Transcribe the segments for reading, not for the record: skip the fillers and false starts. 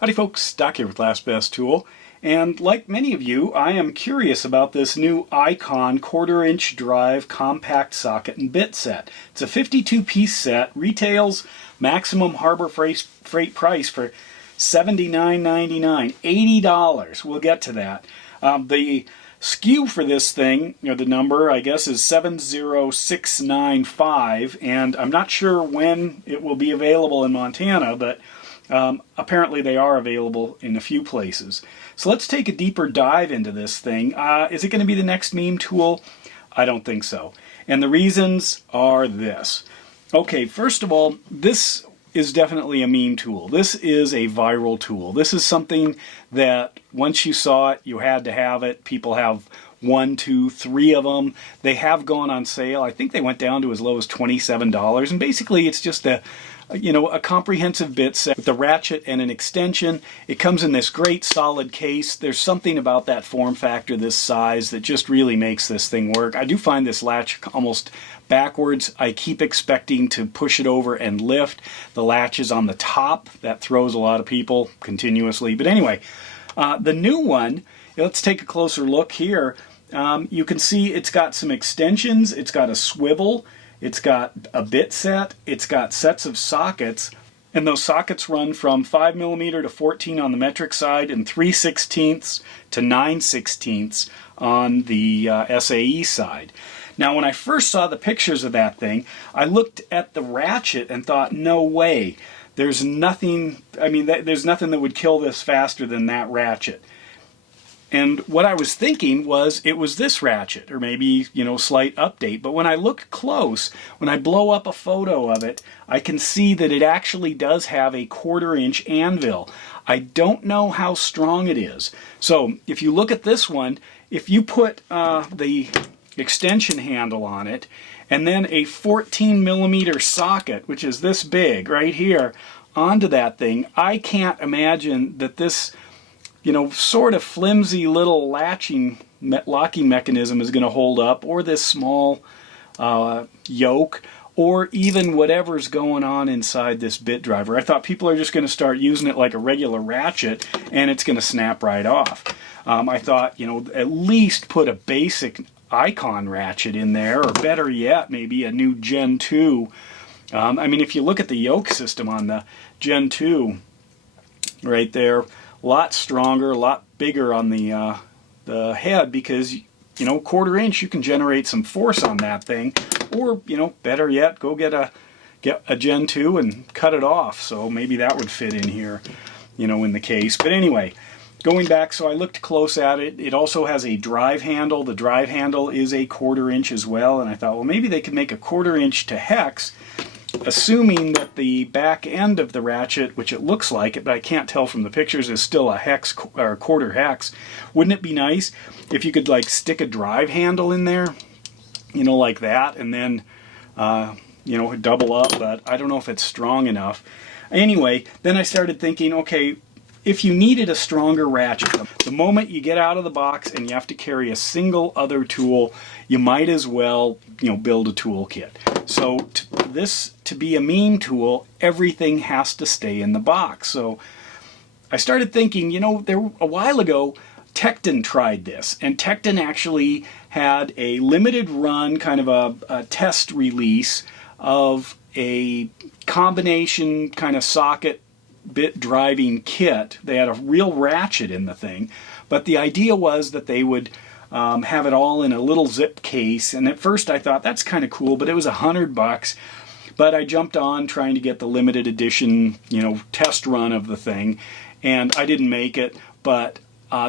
Howdy folks, Doc here with Last Best Tool, and like many of you, I am curious about this new Icon 1/4-inch drive compact socket and bit set. It's a 52-piece set, retails maximum Harbor Freight price for $79.99, $80. We'll get to that. The SKU for this thing, the number, I guess, is 70695, and I'm not sure when it will be available in Montana, but apparently they are available in a few places. So let's take a deeper dive into this thing. Is it going to be the next meme tool? I don't think so. And the reasons are this. Okay, first of all, this is definitely a meme tool. This is a viral tool. This is something that once you saw it, you had to have it. People have 1, 2, 3 of them. They have gone on sale. I think they went down to as low as $27. And basically it's just a comprehensive bit set with the ratchet and an extension. It comes in this great solid case. There's something about that form factor, this size, that just really makes this thing work. I do find this latch almost backwards. I keep expecting to push it over and lift. The latch is on the top. That throws a lot of people continuously. But anyway, the new one, let's take a closer look here. You can see it's got some extensions. It's got a swivel. It's got a bit set, it's got sets of sockets, and those sockets run from 5mm to 14 on the metric side and 3/16 to 9/16 on the SAE side. Now when I first saw the pictures of that thing, I looked at the ratchet and thought, no way, there's nothing, there's nothing that would kill this faster than that ratchet. And what I was thinking was it was this ratchet, or maybe, slight update. But when I look close, when I blow up a photo of it, I can see that it actually does have a 1/4-inch anvil. I don't know how strong it is. So if you look at this one, if you put the extension handle on it, and then a 14mm socket, which is this big right here, onto that thing, I can't imagine that this sort of flimsy little locking mechanism is going to hold up, or this small yoke, or even whatever's going on inside this bit driver. I thought people are just going to start using it like a regular ratchet and it's going to snap right off. I thought, at least put a basic Icon ratchet in there, or better yet, maybe a new Gen 2. If you look at the yoke system on the Gen 2 right there, a lot stronger, a lot bigger on the head, because 1/4-inch, you can generate some force on that thing, or better yet, go get a Gen 2 and cut it off. So maybe that would fit in here, in the case. But anyway, going back, so I looked close at it. It also has a drive handle. The drive handle is a 1/4-inch as well, and I thought, well, maybe they could make a 1/4-inch to hex, assuming that the back end of the ratchet, which it looks like it, but I can't tell from the pictures, is still a hex or a 1/4 hex. Wouldn't it be nice if you could like stick a drive handle in there, like that, and then double up? But I don't know if it's strong enough. Anyway, then I started thinking, okay, if you needed a stronger ratchet, the moment you get out of the box and you have to carry a single other tool, you might as well, build a toolkit. So to be a meme tool, everything has to stay in the box. So I started thinking, a while ago, Tekton tried this, and Tekton actually had a limited run, kind of a test release of a combination kind of socket bit driving kit. They had a real ratchet in the thing, but the idea was that they would have it all in a little zip case, and at first I thought that's kind of cool, but it was $100. But I jumped on trying to get the limited edition, test run of the thing, and I didn't make it, but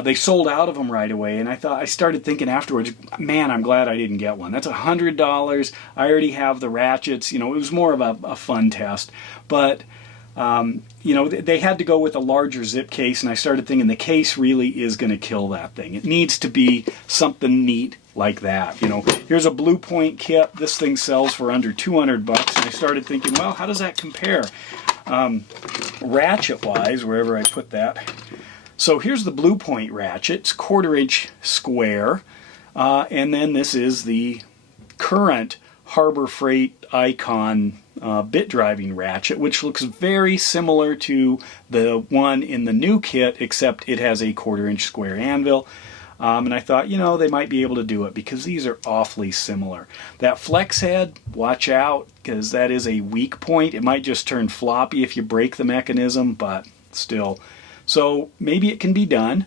they sold out of them right away, and I started thinking afterwards, man, I'm glad I didn't get one. That's $100. I already have the ratchets. It was more of a fun test, but they had to go with a larger zip case, and I started thinking the case really is going to kill that thing. It needs to be something neat like that. Here's a Blue Point kit. This thing sells for under $200, and I started thinking, well, how does that compare ratchet-wise, wherever I put that? So here's the Blue Point ratchet. It's 1/4-inch square, and then this is the current Harbor Freight Icon bit driving ratchet, which looks very similar to the one in the new kit, except it has a 1/4-inch square anvil. And I thought, you know, they might be able to do it because these are awfully similar. That flex head, watch out, because that is a weak point. It might just turn floppy if you break the mechanism, but still. So maybe it can be done.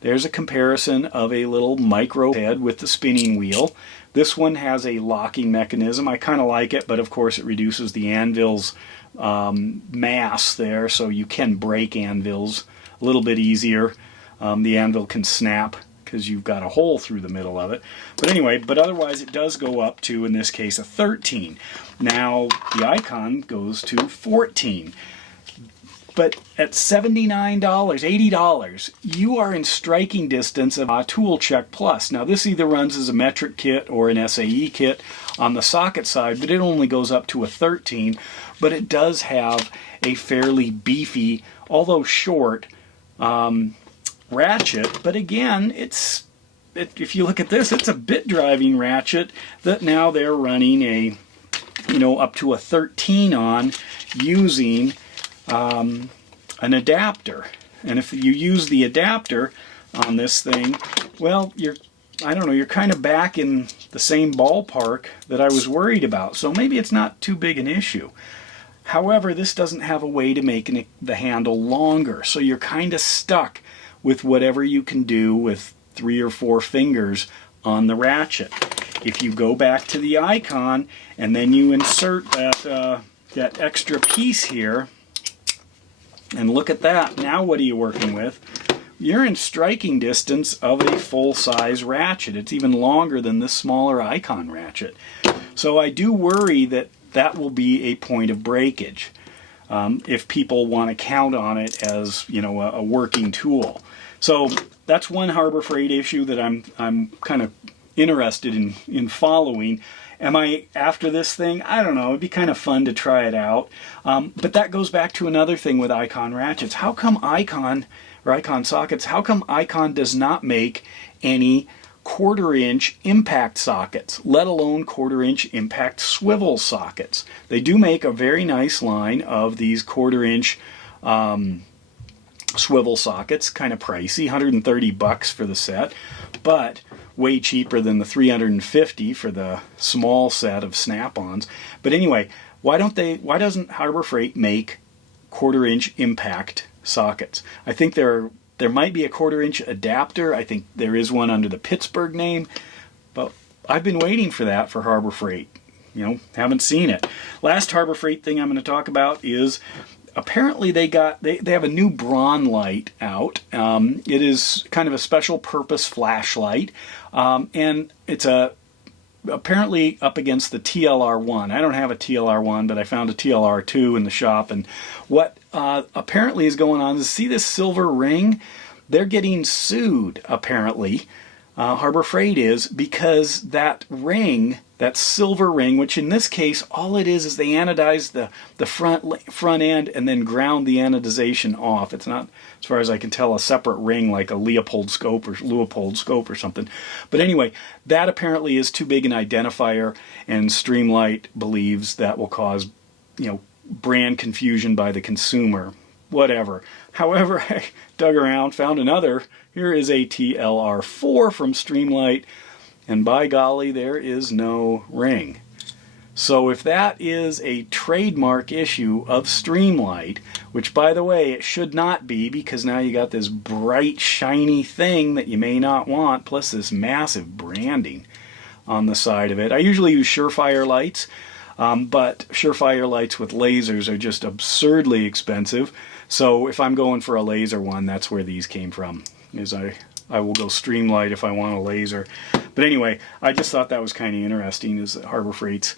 There's a comparison of a little micro head with the spinning wheel. This one has a locking mechanism. I kind of like it, but of course it reduces the anvil's mass there, so you can break anvils a little bit easier. The anvil can snap because you've got a hole through the middle of it. But anyway, but otherwise it does go up to, in this case, a 13. Now the Icon goes to 14. But at $79, $80, you are in striking distance of a Tool Check Plus. Now this either runs as a metric kit or an SAE kit on the socket side, but it only goes up to a 13. But it does have a fairly beefy, although short, ratchet. But again, if you look at this, it's a bit driving ratchet that now they're running a, you know, up to a 13 on using an adapter. And if you use the adapter on this thing, well, I don't know, you're kind of back in the same ballpark that I was worried about. So maybe it's not too big an issue. However, this doesn't have a way to make the handle longer. So you're kind of stuck with whatever you can do with 3 or 4 fingers on the ratchet. If you go back to the Icon and then you insert that extra piece here, and look at that, now what are you working with? You're in striking distance of a full-size ratchet. It's even longer than this smaller Icon ratchet. So I do worry that that will be a point of breakage if people want to count on it as, you know, a working tool. So that's one Harbor Freight issue that I'm kind of interested in following. Am I after this thing? I don't know. It'd be kind of fun to try it out. But that goes back to another thing with Icon ratchets. How come Icon, or Icon sockets, how come Icon does not make any 1/4-inch impact sockets, let alone 1/4-inch impact swivel sockets? They do make a very nice line of these 1/4-inch swivel sockets, kind of pricey, $130 for the set, but way cheaper than the $350 for the small set of snap-ons. But anyway, why doesn't Harbor Freight make 1/4-inch impact sockets? I think there might be a 1/4-inch adapter. I think there is one under the Pittsburgh name, but I've been waiting for that for Harbor Freight. You know, haven't seen it. Last Harbor Freight thing I'm going to talk about is apparently they have a new Braun light out. It is kind of a special purpose flashlight, and it's apparently up against the TLR1. I don't have a TLR1, but I found a TLR2 in the shop, and what apparently is going on is, see this silver ring? They're getting sued, apparently. Harbor Freight is, because that ring, that silver ring, which in this case all it is they anodize the front end and then ground the anodization off. It's not, as far as I can tell, a separate ring like a Leupold scope or something. But anyway, that apparently is too big an identifier, and Streamlight believes that will cause, you know, brand confusion by the consumer. Whatever. However, I dug around, found another. Here is a TLR4 from Streamlight, and by golly, there is no ring. So if that is a trademark issue of Streamlight, which by the way, it should not be, because now you got this bright, shiny thing that you may not want, plus this massive branding on the side of it. I usually use Surefire lights, but Surefire lights with lasers are just absurdly expensive. So if I'm going for a laser one, that's where these came from. I will go Streamlight if I want a laser. But anyway, I just thought that was kind of interesting, is that Harbor Freight's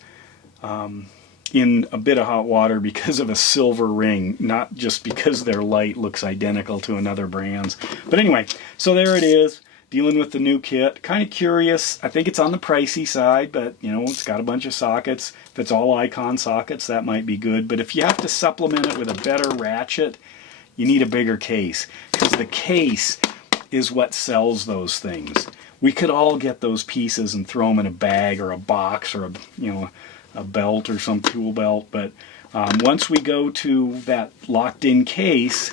in a bit of hot water because of a silver ring, not just because their light looks identical to another brand's. But anyway, so there it is, dealing with the new kit. Kind of curious. I think it's on the pricey side, but you know, it's got a bunch of sockets. If it's all Icon sockets, that might be good. But if you have to supplement it with a better ratchet, you need a bigger case, because the case is what sells those things. We could all get those pieces and throw them in a bag or a box or a belt or some tool belt. But once we go to that locked-in case,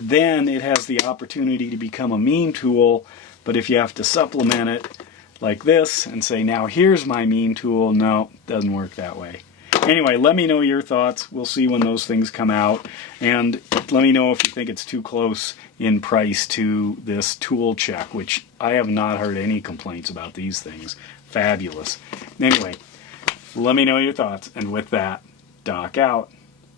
then it has the opportunity to become a mean tool. But if you have to supplement it like this and say, now here's my mean tool, no, it doesn't work that way. Anyway, let me know your thoughts. We'll see when those things come out. And let me know if you think it's too close in price to this tool check, which I have not heard any complaints about these things. Fabulous. Anyway, let me know your thoughts. And with that, Doc out.